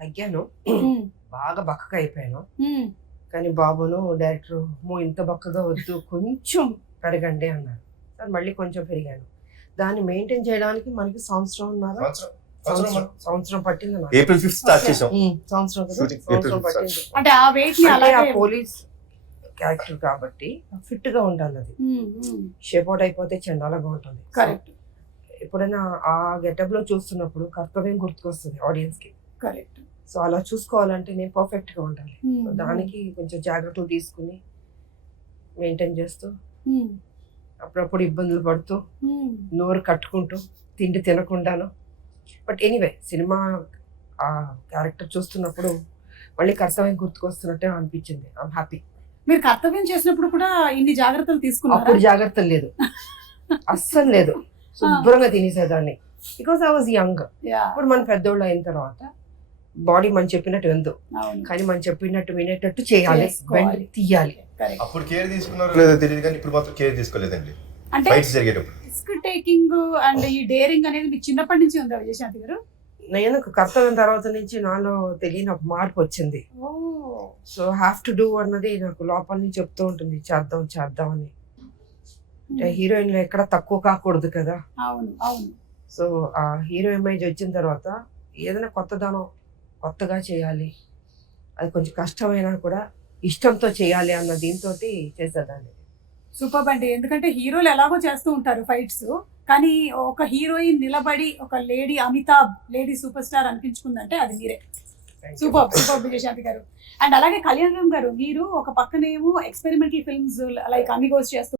తగ్గాను, ఉమ్, బాగా బక్కగా అయిపోయాను. ఉమ్, కానీ బాబును డైరెక్టర్ ఇంత బక్కగా వద్దు, కొంచెం పెరగండి అన్నారు. సార్ మళ్ళీ కొంచెం పెరిగాను. దాన్ని మెయింటైన్ చేయడానికి మనకి సంవత్సరం పట్టింది నాకు. ఏప్రిల్ 5th స్టార్ట్ చేసాం సంవత్సరం కదా, Shooting సంవత్సరం April పట్టింది. అంటే ఆ వెయిట్ ని అంటే ఆ అలాగే పోలీస్ క్యారెక్టర్ కాబట్టి ఫిట్ గా ఉండాలి. అది షేప్ అవుట్ అయిపోతే చండాలంగా ఉంటుంది. కరెక్ట్ ఎప్పుడైనా ఆ గెటప్ లో చూస్తున్నప్పుడు కర్తవ్యం గుర్తుకొస్తుంది ఆడియన్స్ కి. కరెక్ట్. సో అలా చూసుకోవాలంటే నేను పర్ఫెక్ట్ గా ఉండాలి. సో దానికి కొంచెం జాగ్రత్తలు తీసుకుని మెయింటైన్ చేస్తూ, అప్పుడప్పుడు ఇబ్బందులు పడుతూ, నోరు కట్టుకుంటూ, తిండి తినకుండాను. బట్ ఎనీవే సినిమా ఆ క్యారెక్టర్ చూస్తున్నప్పుడు మళ్ళీ కర్తవ్యం గుర్తుకొస్తున్నట్టే అనిపించింది. I'm happy. మీరు కర్తవ్యం చేసినప్పుడు కూడా ఇన్ని జాగ్రత్తలు తీసుకున్నారు? అప్పుడు జాగ్రత్తలు లేదు, అస్సలు లేదు. శుభ్రంగా తినేసేదాన్ని బికాస్ ఐ వాజ్ యంగ్. ఇప్పుడు మనం పెద్దోళ్ళు అయిన తర్వాత బాడీ మనం చెప్పినట్టు విందు, కానీ మనం చెప్పినట్టు వినేటట్టు చేయాలి, బెండ్ తీయాలి. అప్పుడు కేర్ తీసుకున్నారో లేదో తెలియదు కానీ ఇప్పుడు మాత్రం కేర్ తీసుకోలేదండి. అంటే ఫైట్స్ జరిగేటప్పుడు రిస్క్ టేకింగ్ అండ్ ఈ డేరింగ్ అనేది మీకు చిన్నప్పటి నుంచి ఉందా విజయశాంతి గారు? నేను కర్తవ్యం తర్వాత నుంచి నాలో తెలియని ఒక మార్పు వచ్చింది. సో హ్యావ్ టు డూ అన్నది నాకు లోపల నుంచి చెప్తూ ఉంటుంది, చేద్దాం చేద్దాం అని. హీరోయిన్ లో ఎక్కడ తక్కువ కాకూడదు కదా. అవును అవును. సో ఆ హీరో ఇమేజ్ వచ్చిన తర్వాత ఏదైనా కొత్తదనం, కొత్తగా చేయాలి, అది కొంచెం కష్టమైనా కూడా ఇష్టంతో చేయాలి అన్న దీంతో చేసేదాన్ని. సూపర్ అండి. ఎందుకంటే హీరోలు ఎలాగో చేస్తూ ఉంటారు ఫైట్స్, కానీ ఒక హీరోయిన్ నిలబడి ఒక lady Amitabh, lady super star అనిపించుకుందంటే అది మీరే. సూపర్ సూపర్ విజయశాంతి గారు. అండ్ అలాగే కళ్యాణ్ రామ్ గారు, మీరు ఒక పక్కనేమో ఎక్స్పెరిమెంటల్ ఫిల్మ్స్ లైక్ అమిగోస్ చేస్తూ